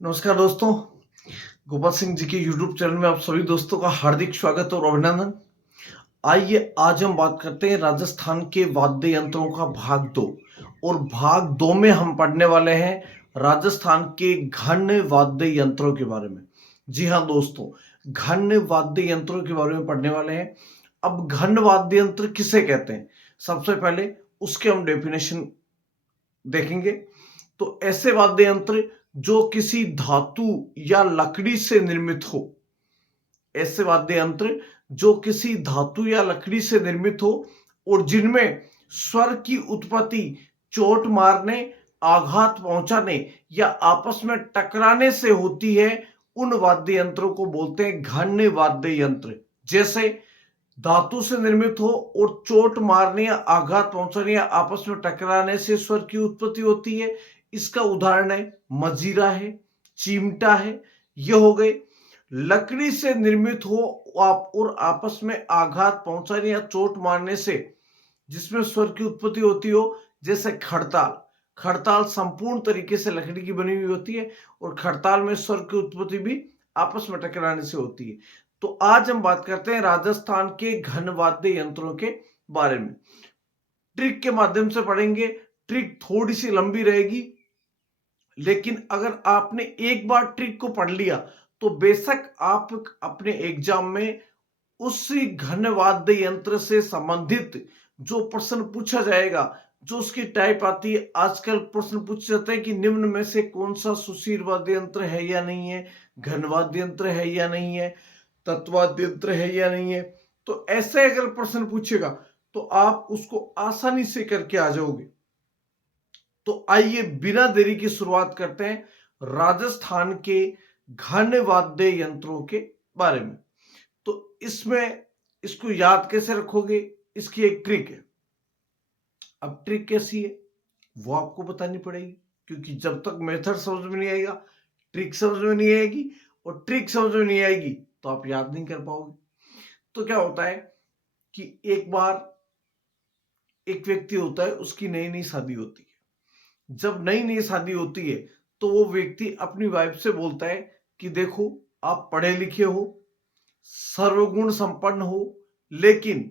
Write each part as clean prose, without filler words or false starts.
नमस्कार दोस्तों, गोपाल सिंह जी के यूट्यूब चैनल में आप सभी दोस्तों का हार्दिक स्वागत और अभिनंदन। आइए आज हम बात करते हैं राजस्थान के वाद्य यंत्रों का भाग 2 और भाग 2 में हम पढ़ने वाले हैं राजस्थान के घन वाद्य यंत्रों के बारे में। जी हाँ दोस्तों, घन वाद्य यंत्रों के बारे में पढ़ने वाले हैं। अब घन वाद्य यंत्र किसे कहते हैं? सबसे पहले उसके हम डेफिनेशन देखेंगे। तो ऐसे वाद्य यंत्र जो किसी धातु या लकड़ी से निर्मित हो, ऐसे वाद्य यंत्र जो किसी धातु या लकड़ी से निर्मित हो और जिनमें स्वर की उत्पत्ति चोट मारने, आघात पहुंचाने या आपस में टकराने से होती है, उन वाद्य यंत्रों को बोलते हैं घन वाद्य यंत्र। जैसे धातु से निर्मित हो और चोट मारने या आघात पहुंचाने या आपस में टकराने से स्वर की उत्पत्ति होती है। इसका उदाहरण है मजीरा है, चिमटा है। यह हो गए। लकड़ी से निर्मित हो और आपस में आघात पहुंचाने या चोट मारने से जिसमें स्वर की उत्पत्ति होती हो, जैसे खड़ताल। खड़ताल संपूर्ण तरीके से लकड़ी की बनी हुई होती है और खड़ताल में स्वर की उत्पत्ति भी आपस में टकराने से होती है। तो आज हम बात करते हैं राजस्थान के घन वाद्य यंत्रों के बारे में। ट्रिक के माध्यम से पढ़ेंगे। ट्रिक थोड़ी सी लंबी रहेगी, लेकिन अगर आपने एक बार ट्रिक को पढ़ लिया तो बेशक आप अपने एग्जाम में उसी घन वाद्य यंत्र से संबंधित जो प्रश्न पूछा जाएगा, जो उसकी टाइप आती है, आजकल प्रश्न पूछे जाते हैं कि निम्न में से कौन सा सुशील वाद्य यंत्र है या नहीं है, घन वाद्य यंत्र है या नहीं है, तत्वाद्य यंत्र है या नहीं है। तो ऐसे अगर प्रश्न पूछेगा तो आप उसको आसानी से करके आ जाओगे। तो आइए बिना देरी की शुरुआत करते हैं राजस्थान के घन वाद्य यंत्रों के बारे में। तो इसमें इसको याद कैसे रखोगे, इसकी एक ट्रिक है। अब ट्रिक कैसी है वो आपको बतानी पड़ेगी, क्योंकि जब तक मेथड समझ में नहीं आएगा, ट्रिक समझ में नहीं आएगी, और ट्रिक समझ में नहीं आएगी तो आप याद नहीं कर पाओगे। तो क्या होता है कि एक बार एक व्यक्ति होता है, उसकी नई नई शादी होती है। जब नई नई शादी होती है तो वो व्यक्ति अपनी वाइफ से बोलता है कि देखो, आप पढ़े लिखे हो, सर्वगुण संपन्न हो, लेकिन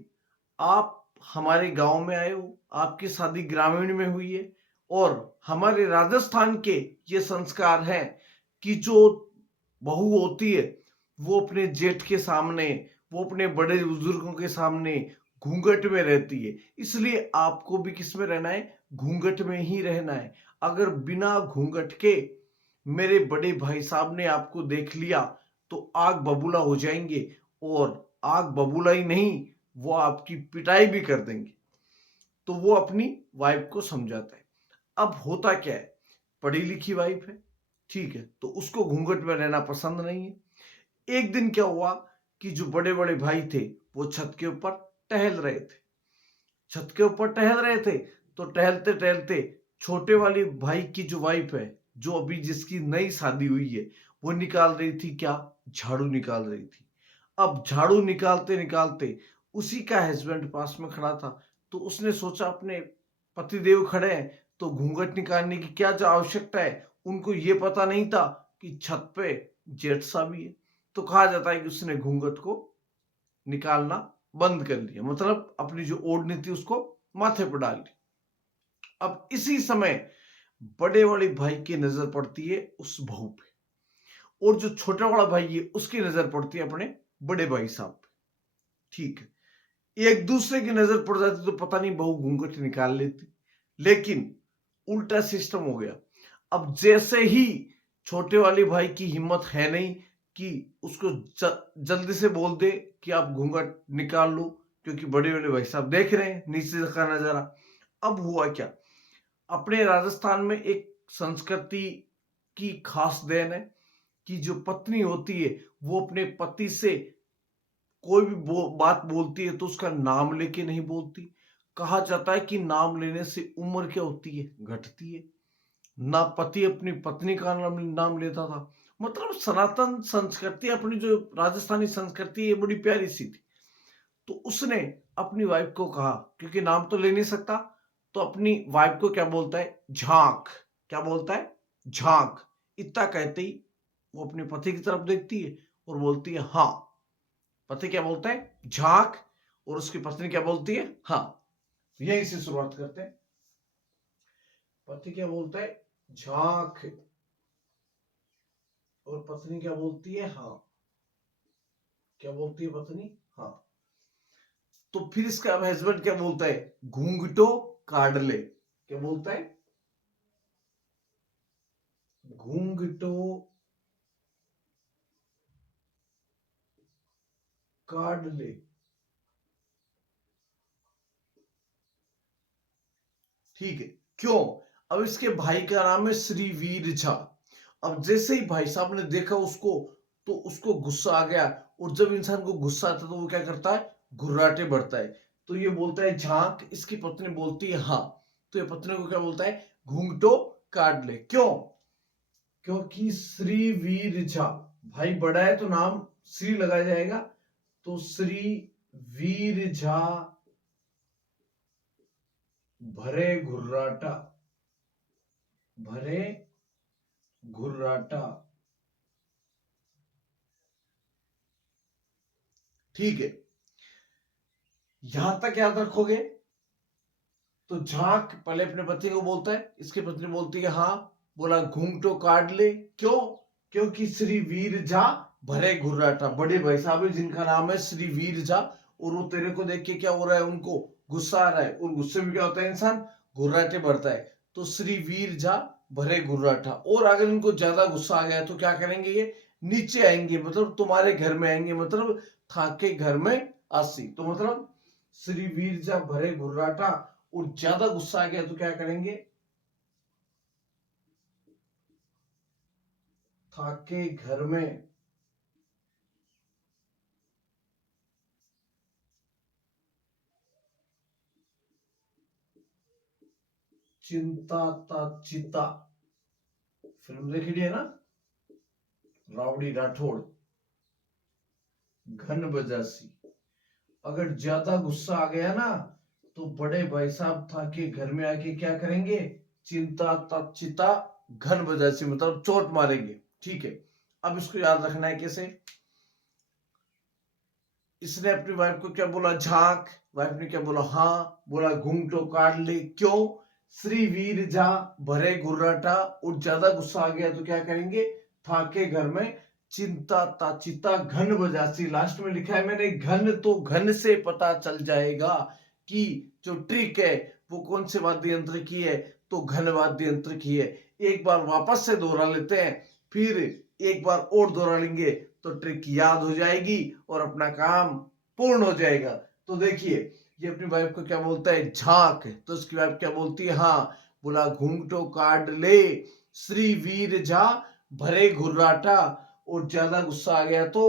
आप हमारे गांव में आए हो, आपकी शादी ग्रामीण में हुई है, और हमारे राजस्थान के ये संस्कार हैं कि जो बहू होती है वो अपने जेठ के सामने, वो अपने बड़े बुजुर्गों के सामने घूंघट में रहती है। इसलिए आपको भी किस में रहना है? घूंघट में ही रहना है। अगर बिना घूंघट के मेरे बड़े भाई साहब ने आपको देख लिया तो आग बबूला हो जाएंगे, और आग बबूला ही नहीं, वो आपकी पिटाई भी कर देंगे। तो वो अपनी वाइफ को समझाता है। अब होता क्या है, पढ़ी लिखी वाइफ है, ठीक है, तो उसको घूंघट में रहना पसंद नहीं है। एक दिन क्या हुआ कि जो बड़े बड़े भाई थे वो छत के ऊपर टहल रहे थे। छत के ऊपर टहल रहे थे तो टहलते टहलते छोटे वाली भाई की जो वाइफ है, जो अभी जिसकी नई शादी हुई है, वो निकाल रही थी क्या? झाड़ू निकाल रही थी। अब झाड़ू निकालते निकालते उसी का हस्बैंड पास में खड़ा था, तो उसने सोचा अपने पतिदेव खड़े हैं तो घूंघट निकालने की क्या जो आवश्यकता है। उनको ये पता नहीं था कि छत पे जेठ सा भी है। तो कहा जाता है कि उसने घूंघट को निकालना बंद कर लिया, मतलब अपनी जो ओढ़नी थी उसको माथे पर डाल ली। अब इसी समय बड़े वाले भाई की नजर पड़ती है उस बहू पे, और जो छोटा वाला भाई है उसकी नजर पड़ती है अपने बड़े भाई साहब पे। ठीक है, एक दूसरे की नजर पड़ जाती तो पता नहीं बहू घूंघट निकाल लेती, लेकिन उल्टा सिस्टम हो गया। अब जैसे ही छोटे वाले भाई की हिम्मत है नहीं कि उसको जल्दी से बोल दे कि आप घूंघट निकाल लो, क्योंकि बड़े वाले भाई साहब देख रहे हैं नीचे का नजारा। अब हुआ क्या, अपने राजस्थान में एक संस्कृति की खास देन है कि जो पत्नी होती है वो अपने पति से कोई भी बात बोलती है तो उसका नाम लेके नहीं बोलती। कहा जाता है कि नाम लेने से उम्र क्या होती है? घटती है। ना पति अपनी पत्नी का नाम लेता था। मतलब सनातन संस्कृति, अपनी जो राजस्थानी संस्कृति है, बड़ी प्यारी सी थी। तो उसने अपनी वाइफ को कहा, क्योंकि नाम तो ले नहीं सकता, तो अपनी वाइफ को क्या बोलता है? झांक। क्या बोलता है? झांक। इतना कहते ही वो अपने पति की तरफ देखती है और बोलती है हाँ। पति क्या बोलता है? झांक। और उसकी पत्नी क्या बोलती है? हाँ। यहीं से शुरुआत करते हैं। पति क्या बोलता है? झांक। और पत्नी क्या बोलती है? हाँ। क्या बोलती है पत्नी? हाँ। तो फिर इसका हस्बैंड क्या बोलता है? घूंघटो काट ले। क्या बोलता है? घूंघटो काट ले। ठीक है। क्यों? अब इसके भाई का नाम है श्रीवीर झा। अब जैसे ही भाई साहब ने देखा उसको, तो उसको गुस्सा आ गया। और जब इंसान को गुस्सा आता है तो वो क्या करता है? घुर्राटे बढ़ता है। तो ये बोलता है झांक। इसकी पत्नी बोलती है हाँ। तो ये पत्नी को क्या बोलता है? घूंघटो काट ले। क्यों? क्योंकि श्रीवीर झा, भाई बड़ा है तो नाम श्री लगाया जाएगा। तो श्री वीर झा भरे घुर्राटा। भरे घुर्राटा। ठीक है। यहां तक याद रखोगे। तो झांक पहले अपने पति को बोलता है, इसकी पत्नी बोलती है हाँ। बोला घूंघटो काट ले। क्यों? क्योंकि श्री वीर झा भरे घुर्राटा, बड़े भाई साहब है जिनका नाम है श्री वीर झा। और वो तेरे को देख के क्या हो रहा है? उनको गुस्सा आ रहा है। और गुस्से में क्या होता है? इंसान घुर्राटे भरता है। तो श्री वीर झा भरे घुर्राटा। और अगर इनको ज्यादा गुस्सा आ गया तो क्या करेंगे? ये नीचे आएंगे, मतलब तुम्हारे घर में आएंगे, मतलब थाके घर में आसी। तो मतलब श्री वीर झा भरे घुर्राटा। और ज्यादा गुस्सा आ गया तो क्या करेंगे? थाके घर में चिंता ता चिता। फिल्म देखी है ना, रावड़ी राठौड़, घन बजासी। अगर ज्यादा गुस्सा आ गया ना तो बड़े भाई साहब थाके घर में आके क्या करेंगे? चिंता ता चिता घन बजासी, मतलब चोट मारेंगे। ठीक है। अब इसको याद रखना है कैसे? इसने अपनी वाइफ को क्या बोला? झांक। वाइफ ने क्या बोला? हाँ। बोला घूंघटो काट ले। क्यों? श्री वीर झा भरे घुर्राटा। और ज्यादा गुस्सा आ गया तो क्या करेंगे? थाके घर में चिंता ताचिता घन बजासी। लास्ट में लिखा है मैंने घन, तो घन से पता चल जाएगा कि जो ट्रिक है वो कौन से वाद्य यंत्र की है? तो घन वाद्य यंत्र की है। एक बार वापस से दोहरा लेते हैं, फिर एक बार और दोहरा लेंगे तो ट्रिक याद हो जाएगी और अपना काम पूर्ण हो जाएगा। तो देखिए, ये अपनी वाइफ को क्या बोलता है? झांक। तो उसकी वाइफ क्या बोलती है? हाँ। बोला घूंघटो काट ले। श्री वीर झा भरे घुर्राटा। और ज्यादा गुस्सा आ गया तो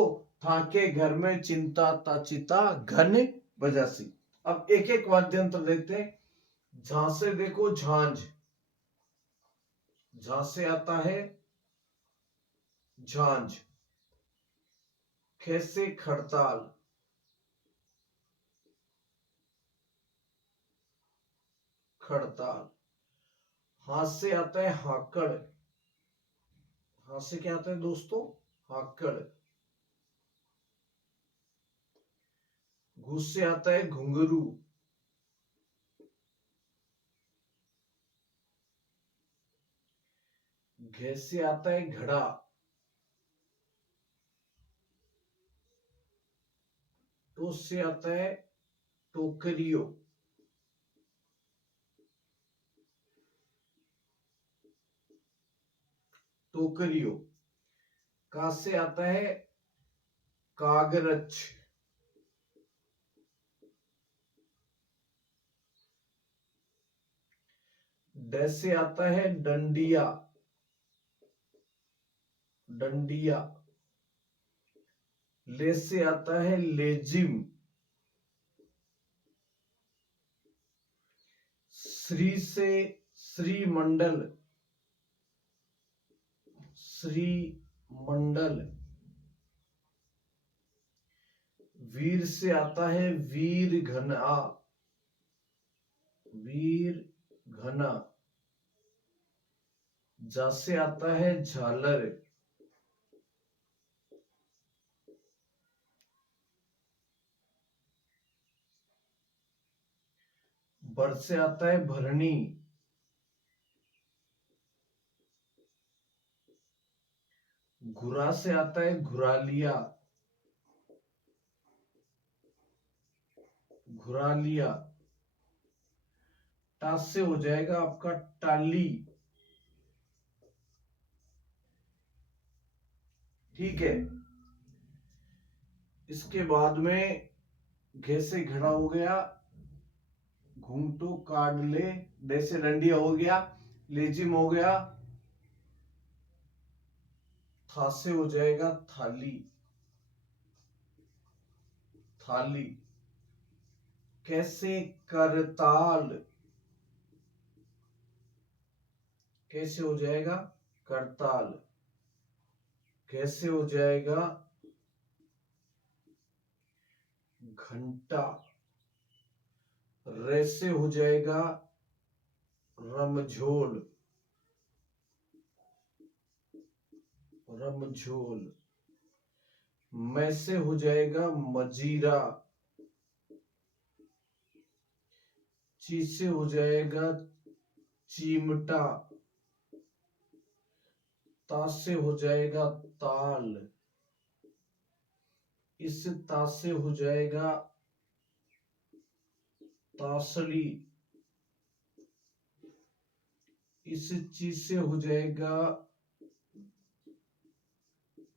थाके घर में चिंता ताचिता घन बजासी। अब एक एक वाद्य यंत्र देखते हैं। झा से देखो झांझ। झा से आता है झांझ। खे से खड़ताल। खड़ताल। हाथ से आता है हाकड़। हाथ से क्या आता है दोस्तों? हाकड़। घुस से आता है घुंघरू। घे से आता है घड़ा। टोस से आता है टोकरियो। टोकरियो। का से आता है कागरच। ड से आता है डंडिया। डंडिया। ले से आता है लेजिम। श्री से श्रीमंडल। श्री मंडल। वीर से आता है वीर घना। वीर घना, जा से आता है झालर, बर से आता है भरनी, घुरा से आता है घुरालिया, घुरालिया, टा से हो जाएगा आपका टाली। ठीक है, इसके बाद में घे से घड़ा हो गया, घूंटू काट ले, डे से डंडिया हो गया, लेजिम हो गया, था से हो जाएगा थाली, थाली, कैसे करताल, कैसे हो जाएगा करताल, कैसे हो जाएगा घंटा, रे से हो जाएगा रमझोल, रमझोल, मैं से हो जाएगा मजीरा, ची से हो जाएगा चिमटा, ता से हो जाएगा ताल, इस ता से हो जाएगा तासली, इस ची से हो जाएगा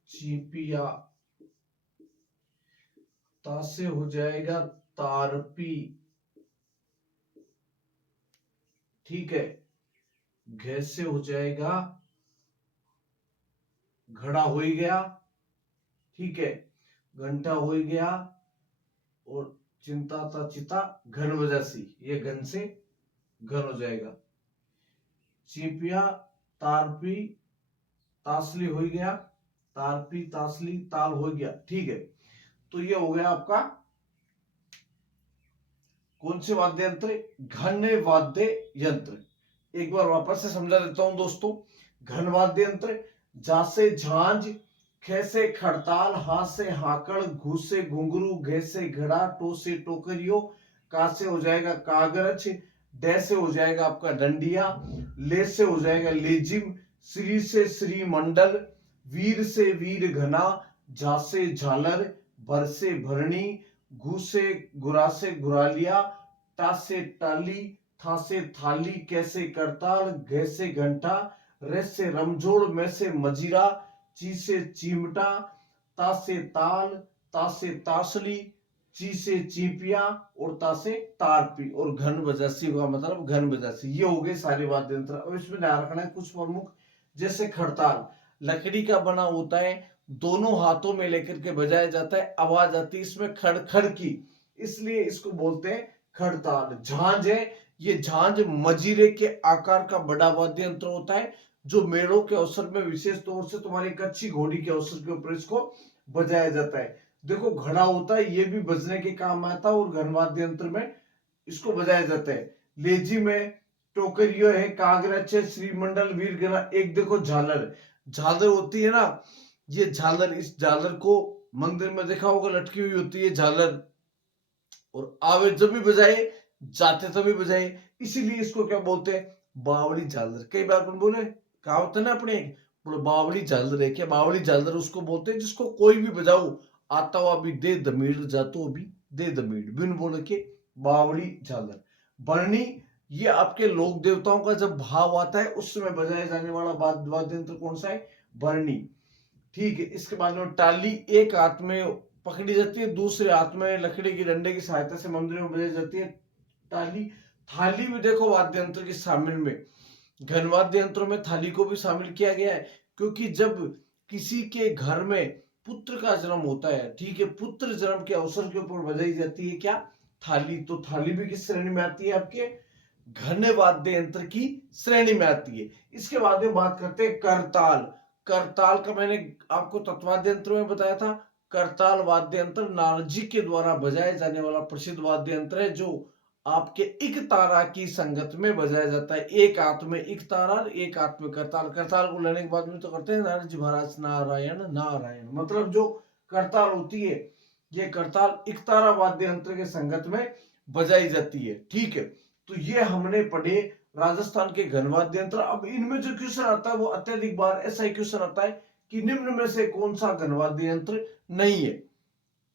चीपिया, ता से हो जाएगा तारपी। ठीक है, घे से हो जाएगा घड़ा हो ही गया। ठीक है, घंटा हो ही गया, और चिंता ता चिता घन वजह सी, ये घन से घन हो जाएगा। चिपिया, तारपी, तासली हो गया, तारपी तासली ताल हो गया। ठीक है, तो ये हो गया आपका कौन से वाद्य यंत्र, घन वाद्य यंत्र। एक बार वापस से समझा देता हूं दोस्तों। घन वाद्य यंत्र, जा से झांझ, खे से खड़ताल, हा से हाकड़, घू से घुंघरू, घे से घड़ा, टो से टोकरियो, का से हो जाएगा कागरच, डे से हो जाएगा आपका डंडिया, ले से हो जाएगा लेजिम, श्री से श्री मंडल, वीर से वीर घना, झा से झालर, भर से भरणी, घू से गुरा से गुरालिया, टा से टाली, था से थाली, कैसे करताल, घे से घंटा, रे से रमझोड़, में से मजीरा, ची से चिमटा, ता से ताल, ता से तासली, ची से चीपिया, और ता से तारपी, और घन बजासी का मतलब घन बजासी। ये हो गए सारे वाद्य यंत्र। अब इसमें ध्यान रखना है कुछ प्रमुख, जैसे खड़ताल लकड़ी का बना होता है, दोनों हाथों में लेकर के बजाया जाता है, आवाज आती है इसमें खड़ खड़ की, इसलिए इसको बोलते हैं खड़ताल। झांझ है, ये झांझ मजीरे के आकार का बड़ा वाद्य यंत्र होता है, जो मेलों के अवसर में विशेष तौर से तुम्हारी कच्ची घोड़ी के अवसर के ऊपर इसको बजाया जाता है। देखो घड़ा होता है, ये भी बजने के काम आता है, और घन वाद्य यंत्र में इसको बजाया जाता है। लेजी में टोकरियो है, कागरच है, श्रीमंडल, वीरगना। एक देखो झालर, झालर होती है ना, ये झालर, इस झालर को मंदिर में देखा होगा लटकी हुई होती है झालर, और आवे जब भी बजाए, जाते तभी बजाए, इसीलिए इसको क्या बोलते हैं, बावड़ी झालर। कई बार अपन बोले कहावत है ना अपने, बोले बावड़ी झालर है क्या, बावड़ी झालर उसको बोलते हैं जिसको कोई भी बजाओ, आता हुआ भी दे दमीड़, जातो भी दे दमीड़, बिन बोले के बावड़ी झालर। बरनी, ये आपके लोक देवताओं का जब भाव आता है उस समय बजाया जाने वाला वाद्य यंत्र कौन सा है, बरनी। ठीक है, इसके बाद में टाली, एक हाथ में पकड़ी जाती है, दूसरे हाथ में लकड़ी की डंडे की सहायता से मंदिर में बजाई जाती है टाली। थाली भी देखो वाद्य यंत्र के शामिल में, घन वाद्य यंत्रों में थाली को भी शामिल किया गया है, क्योंकि जब किसी के घर में पुत्र का जन्म होता है, ठीक है, पुत्र जन्म के अवसर के ऊपर बजाई जाती है क्या, थाली। तो थाली भी किस श्रेणी में आती है, आपके घन वाद्य यंत्र की श्रेणी में आती है। इसके बाद में बात करते हैं करताल। करताल का मैंने आपको तत्वाद्य यंत्र में बताया था। करताल वाद्य यंत्र नारजी के द्वारा बजाए जाने वाला प्रसिद्ध वाद्य यंत्र है, जो आपके इक तारा की संगत में बजाया जाता है। एक हाथ में इक तारा और एक हाथ में करताल। करताल को लेने के बाद में तो करते हैं नारद जी महाराज नारायण नारायण, मतलब जो करताल होती है ये करताल इक तारा वाद्य यंत्र के संगत में बजाई जाती है। ठीक है, तो ये हमने पढ़े राजस्थान के घन वाद्य यंत्र। अब इनमें जो क्वेश्चन आता है वो अत्यधिक बार ऐसा ही क्वेश्चन आता है कि निम्न में से कौन सा घन वाद्य यंत्र नहीं है।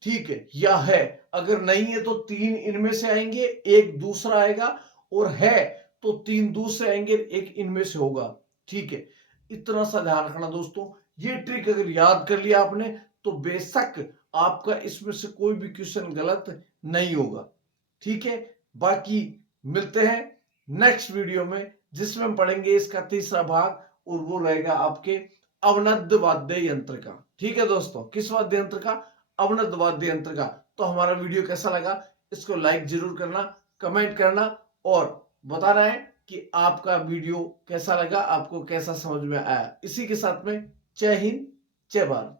ठीक है, या है, अगर नहीं है तो 3 इनमें से आएंगे, एक दूसरा आएगा, और है तो 3 दूसरे आएंगे, एक इनमें से होगा। ठीक है, इतना सा ध्यान रखना दोस्तों। ये ट्रिक अगर याद कर लिया आपने तो बेशक आपका इसमें से कोई भी क्वेश्चन गलत नहीं होगा। ठीक है, बाकी मिलते हैं नेक्स्ट वीडियो में जिसमें हम पढ़ेंगे इसका तीसरा भाग, और वो रहेगा आपके अवनद वाद्य यंत्र का। ठीक है दोस्तों, किस वाद्य यंत्र का? अवनद वाद्य यंत्र का। तो हमारा वीडियो कैसा लगा इसको लाइक जरूर करना, कमेंट करना, और बताना है कि आपका वीडियो कैसा लगा, आपको कैसा समझ में आया। इसी के साथ में जय हिंद, जय भारत।